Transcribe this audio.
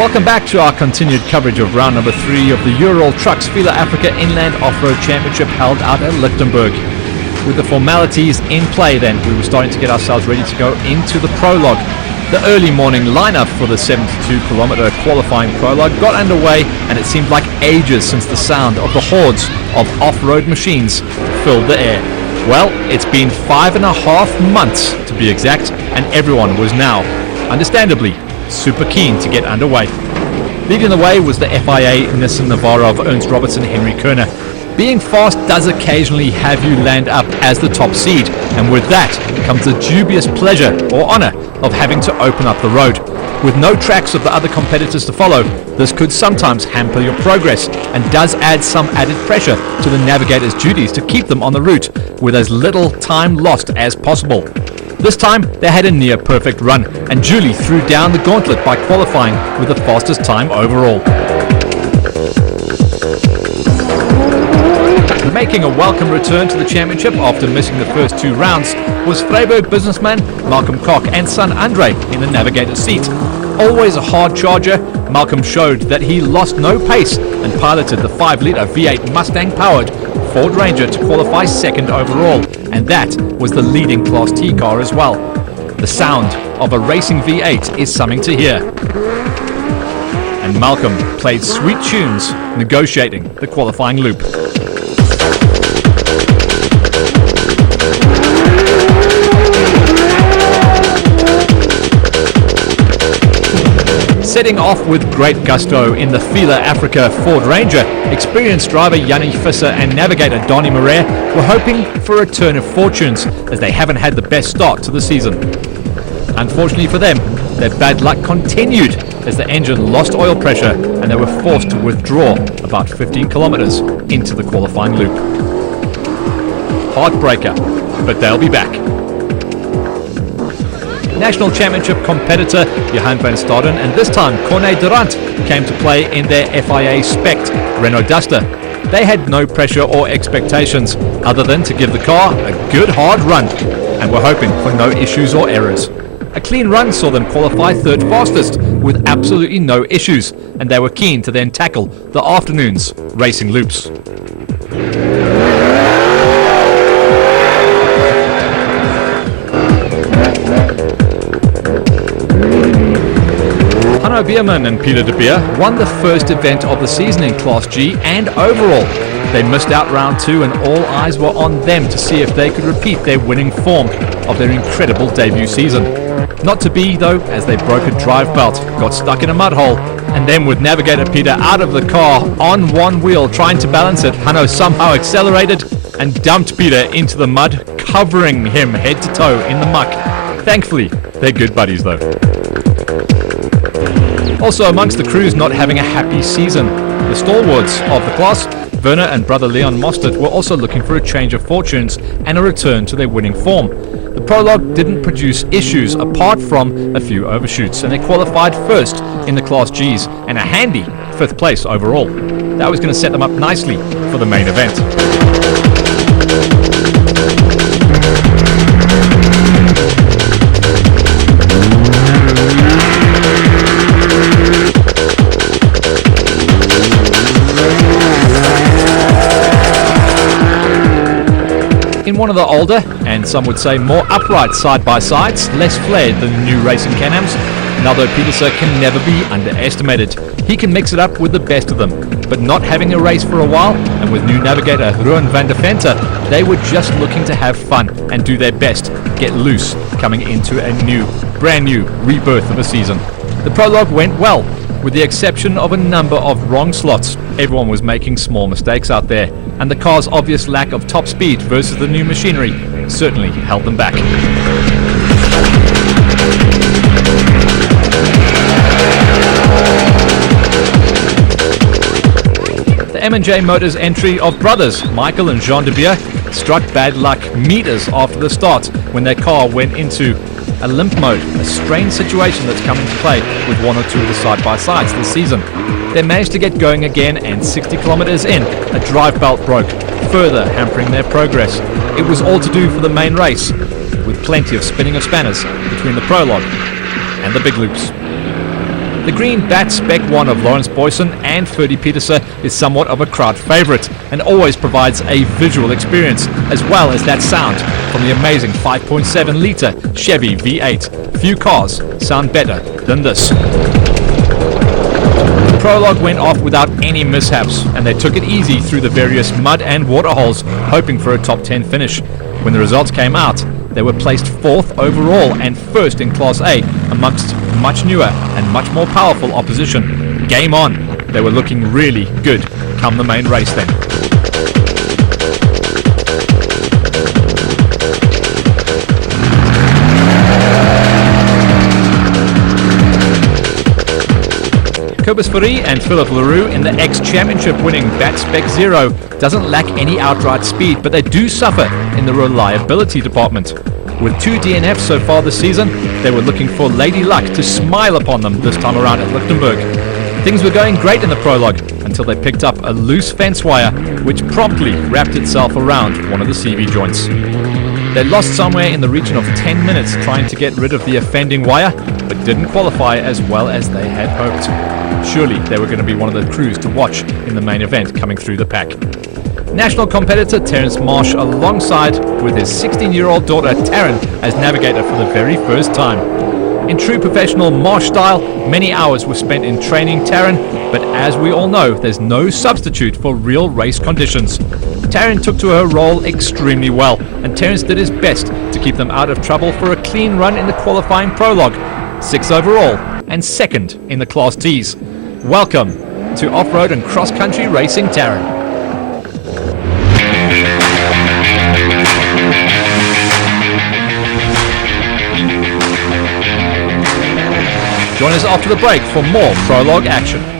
Welcome back to our continued coverage of round number 3 of the Ural Trucks Fila Africa Inland Off-Road Championship held out at Lichtenburg. With the formalities in play then, we were starting to get ourselves ready to go into the prologue. The early morning lineup for the 72-kilometer qualifying prologue got underway, and it seemed like ages since the sound of the hordes of off-road machines filled the air. Well, it's been 5.5 months to be exact, and everyone was now, understandably, super keen to get underway. Leading the way was the FIA Nissan Navara of Ernst Robertson Henry Kerner. Being fast does occasionally have you land up as the top seed, and with that comes the dubious pleasure or honor of having to open up the road. With no tracks of the other competitors to follow, this could sometimes hamper your progress and does add some added pressure to the navigator's duties to keep them on the route with as little time lost as possible. This time, they had a near-perfect run, and Julie threw down the gauntlet by qualifying with the fastest time overall. Making a welcome return to the championship after missing the first 2 rounds was Freiburg businessman Malcolm Koch and son Andre in the navigator's seat. Always a hard charger, Malcolm showed that he lost no pace and piloted the 5-litre V8 Mustang-powered Ford Ranger to qualify second overall, and that was the leading Class T car as well. The sound of a racing V8 is something to hear. And Malcolm played sweet tunes negotiating the qualifying loop. Setting off with great gusto in the Fila Africa Ford Ranger, experienced driver Yanni Visser and navigator Donnie Moret were hoping for a turn of fortunes as they haven't had the best start to the season. Unfortunately for them, their bad luck continued as the engine lost oil pressure and they were forced to withdraw about 15 kilometers into the qualifying loop. Heartbreaker, but they'll be back. National Championship competitor Johan van Staden and this time Corné Durant came to play in their FIA Spect Renault Duster. They had no pressure or expectations other than to give the car a good hard run and were hoping for no issues or errors. A clean run saw them qualify third fastest with absolutely no issues, and they were keen to then tackle the afternoon's racing loops. Hanno Bierman and Peter de Beer won the first event of the season in Class G and overall. They missed out round 2 and all eyes were on them to see if they could repeat their winning form of their incredible debut season. Not to be though, as they broke a drive belt, got stuck in a mud hole, and then with navigator Peter out of the car on one wheel trying to balance it, Hanno somehow accelerated and dumped Peter into the mud, covering him head to toe in the muck. Thankfully, they're good buddies though. Also amongst the crews not having a happy season, the stalwarts of the class, Werner and brother Leon Mostert, were also looking for a change of fortunes and a return to their winning form. The prologue didn't produce issues apart from a few overshoots, and they qualified first in the Class Gs and a handy 5th place overall. That was going to set them up nicely for the main event. In one of the older, and some would say more upright side-by-sides, less flared than the new racing Can-Ams, Naldo Pieterse can never be underestimated. He can mix it up with the best of them, but not having a race for a while, and with new navigator Ruan van der Venter, they were just looking to have fun and do their best, get loose, coming into a brand new rebirth of a season. The prologue went well, with the exception of a number of wrong slots. Everyone was making small mistakes out there, and the car's obvious lack of top speed versus the new machinery certainly held them back. The M&J Motors entry of brothers Michael and Jean de Beer struck bad luck meters after the start when their car went into a limp mode, a strange situation that's come into play with one or two of the side-by-sides this season. They managed to get going again, and 60 kilometers in, a drive belt broke, further hampering their progress. It was all to do for the main race, with plenty of spinning of spanners between the prologue and the big loops. The green Bat Spec 1 of Lawrence Boyson and Ferdy Peterser is somewhat of a crowd favourite and always provides a visual experience as well as that sound from the amazing 5.7 litre Chevy V8. Few cars sound better than this. The prologue went off without any mishaps and they took it easy through the various mud and water holes, hoping for a top 10 finish. When the results came out, they were placed 4th overall and 1st in Class A amongst much newer and much more powerful opposition. Game on. They were looking really good come the main race then. Cobus Ferry and Philip Leroux in the X-Championship winning Bat Spec 0 doesn't lack any outright speed, but they do suffer in the reliability department. With 2 DNFs so far this season, they were looking for Lady Luck to smile upon them this time around at Lichtenburg. Things were going great in the prologue until they picked up a loose fence wire which promptly wrapped itself around one of the CV joints. They lost somewhere in the region of 10 minutes trying to get rid of the offending wire, but didn't qualify as well as they had hoped. Surely they were going to be one of the crews to watch in the main event coming through the pack. National competitor Terence Marsh alongside with his 16-year-old daughter Taryn as navigator for the very first time. In true professional Marsh style, many hours were spent in training Taryn, but as we all know, there's no substitute for real race conditions. Taryn took to her role extremely well, and Terence did his best to keep them out of trouble for a clean run in the qualifying prologue. 6th overall and 2nd in the Class Ts. Welcome to off-road and cross-country racing, Taryn. Join us after the break for more prologue action.